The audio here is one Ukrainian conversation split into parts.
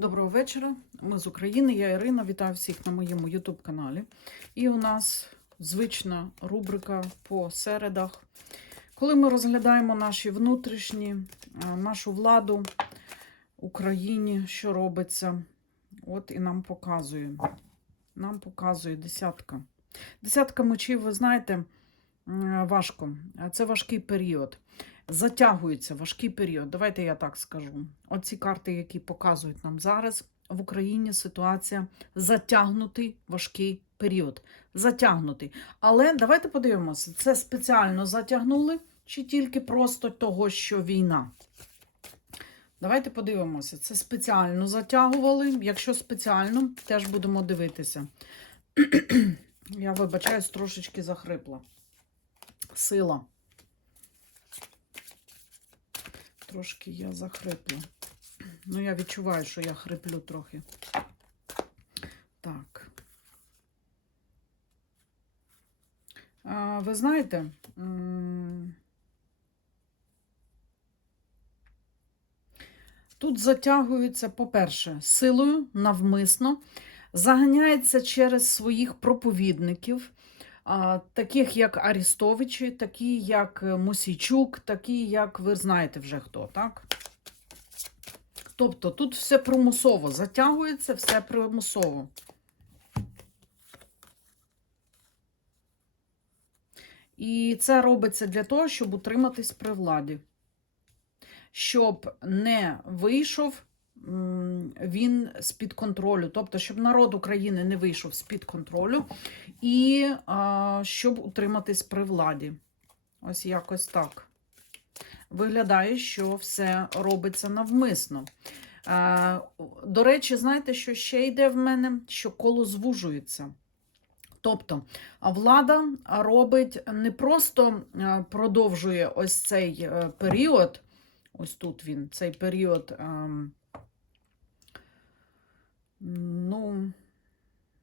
Доброго вечора. Ми з України. Я Ірина. Вітаю всіх на моєму YouTube каналі. І у нас звична рубрика по середах, коли ми розглядаємо наші внутрішні, нашу владу Україні, що робиться. От і нам показує. Нам показує десятка. Десятка мечів, ви знаєте, важко. Це важкий період затягується важкий період. Давайте я так скажу. Оці карти, які показують нам зараз в Україні ситуація затягнутий важкий період. Затягнутий. Але давайте подивимося, це спеціально затягнули чи тільки просто того, що війна. Давайте подивимося, це спеціально затягували. Якщо спеціально, теж будемо дивитися. Я вибачаюсь, трошечки захрипла. Сила. Трошки я захрипла. Ну, я відчуваю, що я хриплю трохи. Так. А, ви знаєте, тут затягується, по-перше, силою навмисно, заганяється через своїх проповідників таких як Арістовичі, такі як е, Мосійчук, такі, як ви знаєте вже хто, так? Тобто тут все примусово затягується, все примусово. І це робиться для того, щоб утриматись при владі. Щоб не вийшов він з-під контролю, тобто, щоб народ України не вийшов з-під контролю, і а, щоб утриматись при владі. Ось якось так. Виглядає, що все робиться навмисно. А, до речі, знаєте, що ще йде в мене? Що коло звужується. Тобто влада робить не просто продовжує ось цей е, період, ось тут він, цей період, ем, ну,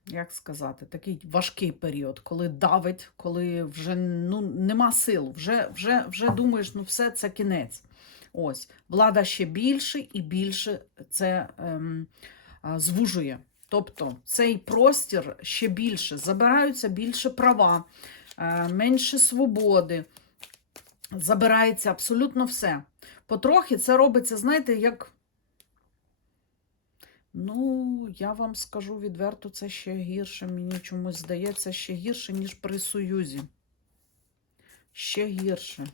як сказати, такий важкий період, коли давить, коли вже ну, нема сил, вже, вже, вже думаєш, ну все, це кінець. Ось, влада ще більше і більше це ем, звужує. Тобто цей простір ще більше, забираються більше права, е, менше свободи, забирається абсолютно все. Потрохи це робиться, знаєте, як. Ну, я вам скажу відверто, це ще гірше. Мені чомусь здається, ще гірше, ніж при Союзі. Ще гірше.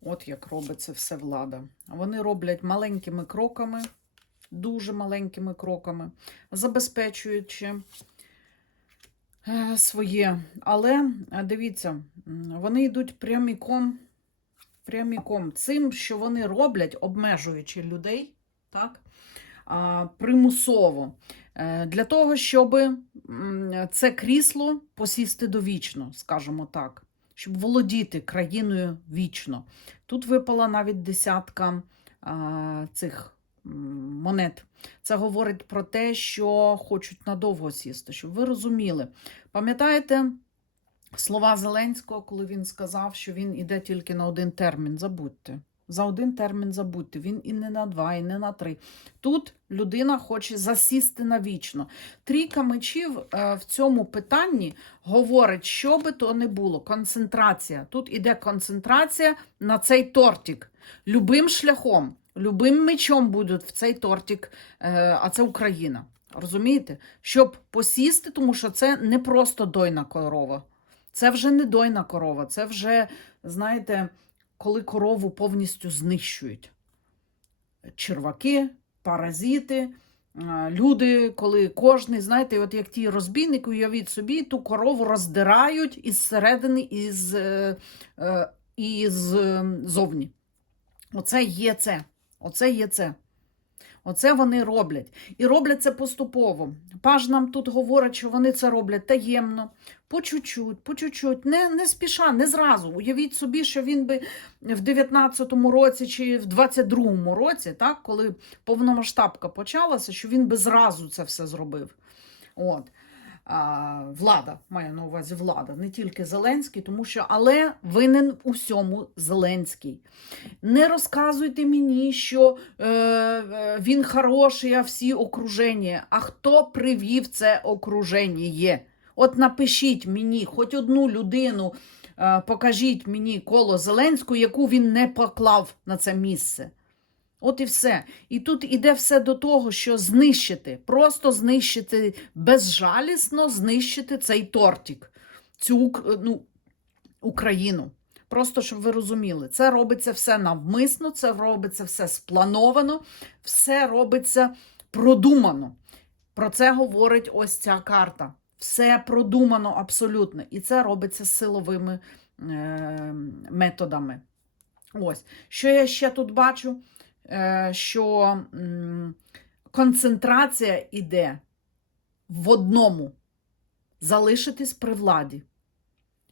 От як робиться все влада. Вони роблять маленькими кроками, дуже маленькими кроками, забезпечуючи своє. Але е, дивіться, вони йдуть пряміком, пряміком цим, що вони роблять, обмежуючи людей, так? примусово. Е, Для того, щоб це крісло посісти довічно, скажімо так, щоб володіти країною вічно. Тут випала навіть десятка цих монет. Це говорить про те, що хочуть надовго сісти, щоб ви розуміли. Пам'ятаєте слова Зеленського, коли він сказав, що він іде тільки на один термін? Забудьте. За один термін забудьте. Він і не на два, і не на три. Тут людина хоче засісти навічно. Трійка мечів е, в цьому питанні говорить, що би то не було. Концентрація. Тут іде концентрація на цей тортик. Любим шляхом, любим мечом будуть в цей тортик, е, а це Україна. Розумієте? Щоб посісти, тому що це не просто дойна корова. Це вже не дойна корова, це вже, знаєте, коли корову повністю знищують. Черваки, паразити, люди, коли кожний, знаєте, от як ті розбійники, уявіть собі, ту корову роздирають із середини е, е, і з е, зовні. Оце є це. Оце є це. Оце вони роблять. І роблять це поступово. Паж нам тут говорить, що вони це роблять таємно, по чуть-чуть, по чуть-чуть, не, не спіша, не зразу. Уявіть собі, що він би в 19-му році чи в 22-му році, так, коли повномасштабка почалася, що він би зразу це все зробив. От. Влада, маю на увазі влада, не тільки Зеленський, тому що але винен у всьому Зеленський. Не розказуйте мені, що е, е, він хороший, а всі окруження. А хто привів це окруження? От напишіть мені хоч одну людину, е, покажіть мені коло Зеленського, яку він не поклав на це місце. От і все. І тут іде все до того, що знищити, просто знищити, безжалісно знищити цей тортик, цю ну, Україну. Просто щоб ви розуміли, це робиться все навмисно, це робиться все сплановано, все робиться продумано. Про це говорить ось ця карта. Все продумано абсолютно. І це робиться силовими е, методами. Ось. Що я ще тут бачу? Е, що концентрація іде в одному: залишитись при владі,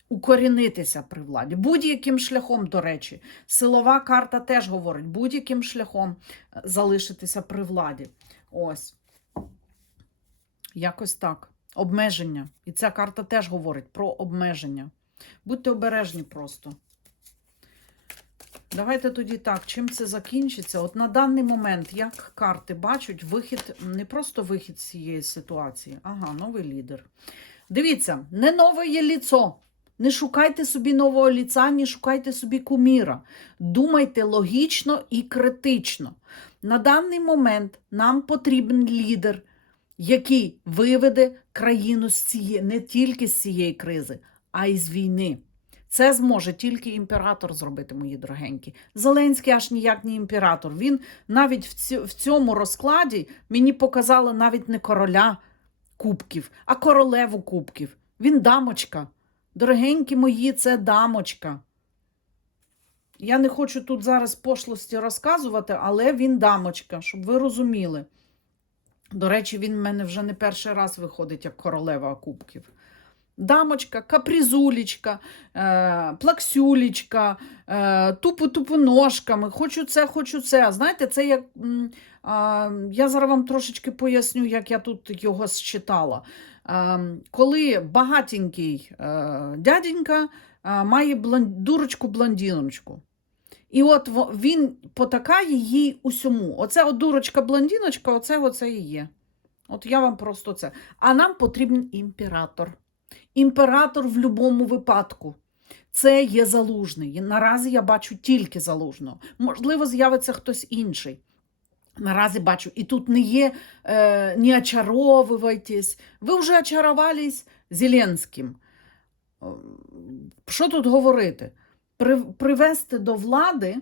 укорінитися при владі. Будь-яким шляхом, до речі, силова карта теж говорить, будь-яким шляхом е, залишитися при владі. Ось. Якось так. Обмеження. І ця карта теж говорить про обмеження. Будьте обережні просто. Давайте тоді так, чим це закінчиться? От на даний момент, як карти бачать, вихід, не просто вихід з цієї ситуації, ага, новий лідер. Дивіться, не нове є ліцо. Не шукайте собі нового ліца, не шукайте собі куміра. Думайте логічно і критично. На даний момент нам потрібен лідер, який виведе країну з цієї, не тільки з цієї кризи, а й з війни. Це зможе тільки імператор зробити, мої дорогенькі. Зеленський аж ніяк не імператор. Він навіть в, цьому розкладі мені показали навіть не короля кубків, а королеву кубків. Він дамочка. Дорогенькі мої, це дамочка. Я не хочу тут зараз пошлості розказувати, але він дамочка, щоб ви розуміли. До речі, він в мене вже не перший раз виходить як королева кубків. Дамочка, капризулечка, е, плаксюлечка, е, тупо-тупо ножками. Хочу це, хочу це. Знаєте, це як. я зараз вам трошечки поясню, як я тут його считала. Е, коли багатенький е, дяденька е, має блон, дурочку-блондіночку. І от він потакає їй усьому. Оце от дурочка-блондіночка, оце, оце і є. От я вам просто це. А нам потрібен імператор. Імператор в будь-якому випадку. Це є залужний. Наразі я бачу тільки залужного. Можливо, з'явиться хтось інший. Наразі бачу, і тут не є е, не очаровувайтесь. Ви вже очарувались Зеленським. Що тут говорити? При, привести до влади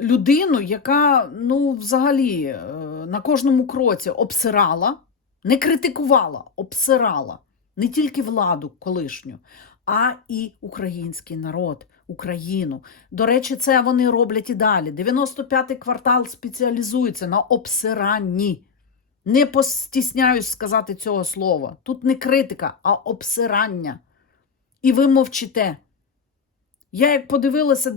людину, яка ну, взагалі е, на кожному кроці обсирала, не критикувала, обсирала не тільки владу колишню, а і український народ, Україну. До речі, це вони роблять і далі. 95-й квартал спеціалізується на обсиранні. Не постісняюсь сказати цього слова. Тут не критика, а обсирання. І ви мовчите. Я як подивилася